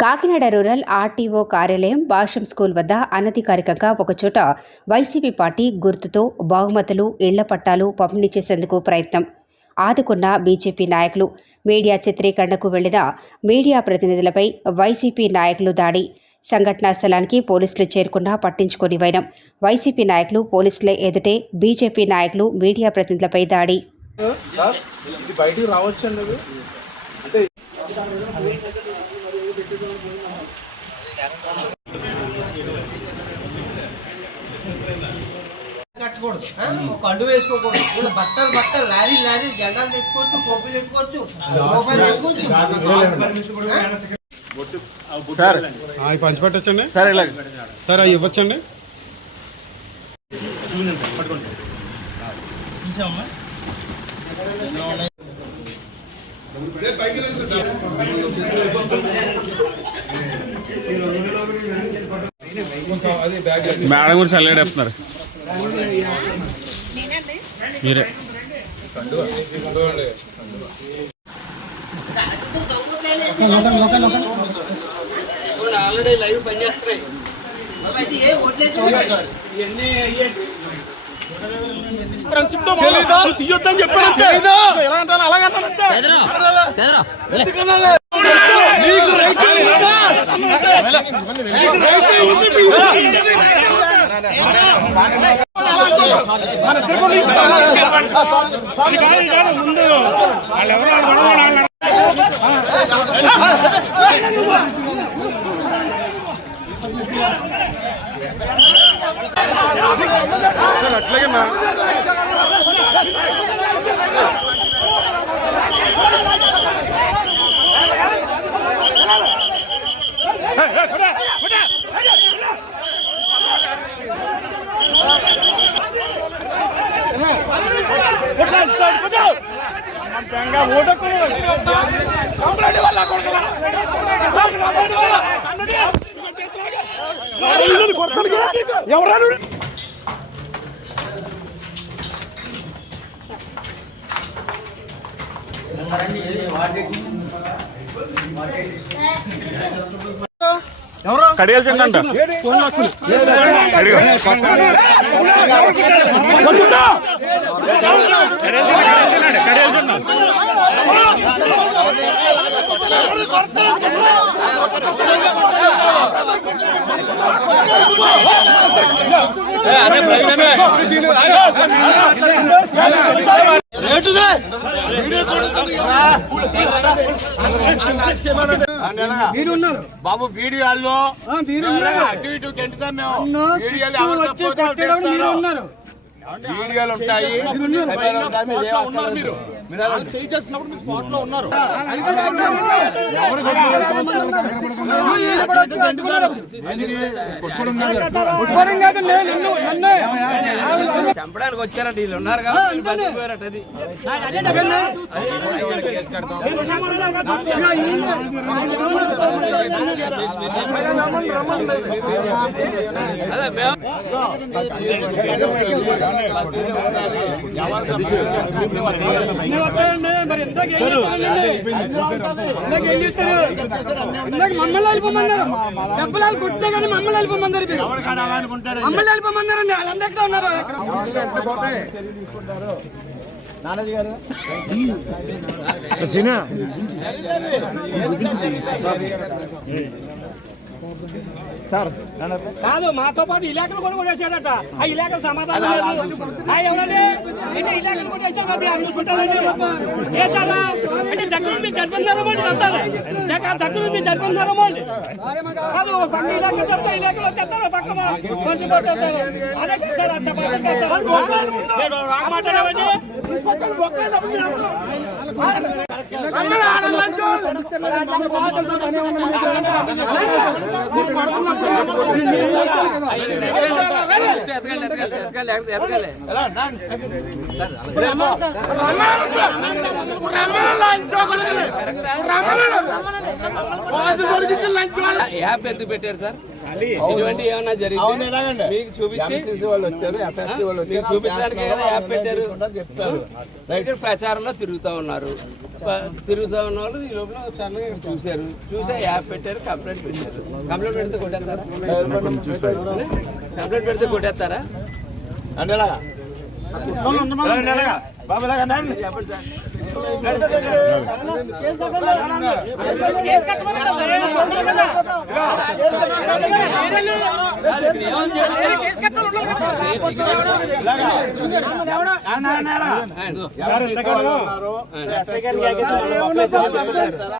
Kakinada rural RTO కార్యాలయం భాష్యం school వద్ద అనధికారికంగా ఒకచోట వైసీపీ పార్టీ గుర్తుతో బహుమతులు, ఇళ్ల పట్టాలు పంపిణీ చేసేందుకు ప్రయత్నం. ఆదుకున్న బీజేపీ నాయకులు. మీడియా చిత్రీకరణకు వెళ్లిన మీడియా ప్రతినిధులపై వైసీపీ నాయకులు దాడి. సంఘటనా స్థలానికి పోలీసులు చేరుకున్నా పట్టించుకోని వైనం. వైసీపీ నాయకులు పోలీసులే ఎదుటే బీజేపీ నాయకులు మీడియా ప్రతినిధులపై దాడి. కట్టకూడదు, ఒక అడ్డు వేసుకోకూడదు. బట్టలు లారీ జెండాలు తెచ్చుకోవచ్చు, కోపీలు తెచ్చుకోవచ్చు, రూపాయలు తెచ్చుకోవచ్చు. సార్ అవి పంచిపెట్టచ్చండి సార్, ఇలా సార్ అవి ఇవ్వచ్చండి. మేడం కూడా చల్లాడేస్తున్నారు మీరే. ఆల్రెడీ లైవ్ పనిచేస్తున్నాయి. తీయొద్దని చెప్పారంటే అలాగంటే అట్లాగే ఎవరు కడియాల్సిందంట బాబు వీడియోల్లో అటు ఇటు గెంటుతాం మేము. వీడియోలు ఉంటాయి, చేస్తున్నప్పుడు స్పాట్ లో ఉన్నారు. చంపడానికి వచ్చారట వీళ్ళు ఉన్నారు కాబట్టి మమ్మల్ని వెళ్ళిపోమన్నారు. డబ్బులు కొట్టే కానీ మమ్మల్ని వెళ్ళిపోమన్నారు. మీరు మమ్మల్ని వెళ్ళిపోమన్నారండి. వాళ్ళందరూ ఎక్కడ ఉన్నారు? నానాజీ గారు సార్ కాదు, మాతో పాటు ఇలాకలు కూడా కొట్టేసాడట. ఆ ఇలాకలు సమాధానం ఎవరండి? ఇలాకలు కొట్టేసారు అంటే దగ్గర మీరు జరిపిందారమండి. దగ్గర మీరు జరిపిందారమండి. కాదు, పక్క ఇలాకలు చెప్తా, ఇలాకలు వచ్చేస్తారు, పక్క అదే సార్. రాక మాట్లాడేవండి. యాప్ ఎందుకు పెట్టారు సార్? ఇటువంటి ఏమైనా జరిగింది మీకు చూపించి వాళ్ళు వచ్చారు మీకు చూపించడానికి కదా యాప్ పెట్టారు చెప్తారు. ఇక్కడ ప్రచారంలో తిరుగుతూ ఉన్నారు. తిరుగుతూ ఉన్న వాళ్ళు ఈ లోపల సడన్గా ఇక్కడ చూశారు. చూసే యాప్ పెట్టారు, కంప్లైంట్ పెట్టారు. కంప్లైంట్ పెడితే కొట్టేస్తారా? కంప్లైంట్ పెడితే కొట్టేస్తారా? సార్